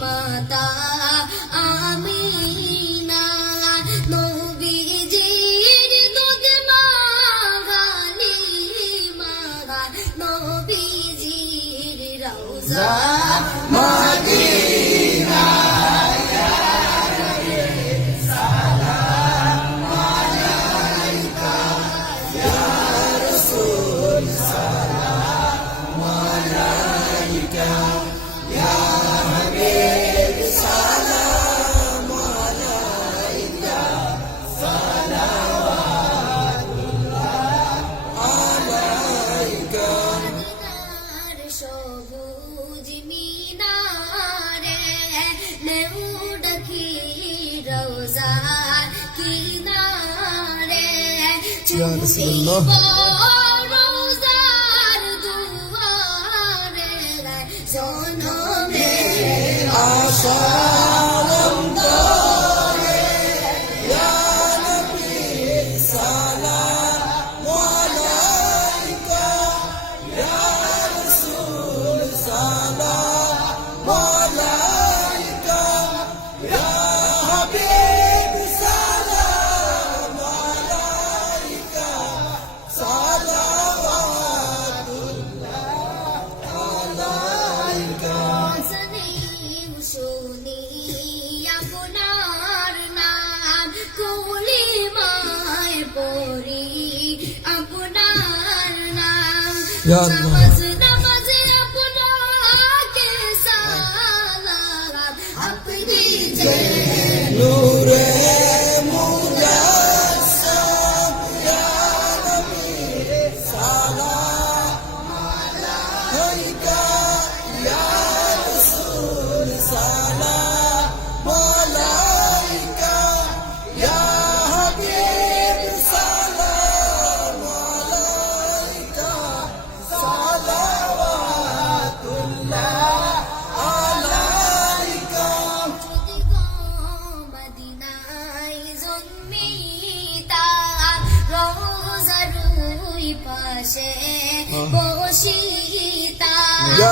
মাতা মাগা নবীজির রওজা সবুজ মিনারে নেউ ডাকি রোজার কিনারে রাসূলুল্লাহ। রোজার দুয়ারে জনমে সনিম পড়ি আপনার নাম পাশে বসিতা ইয়া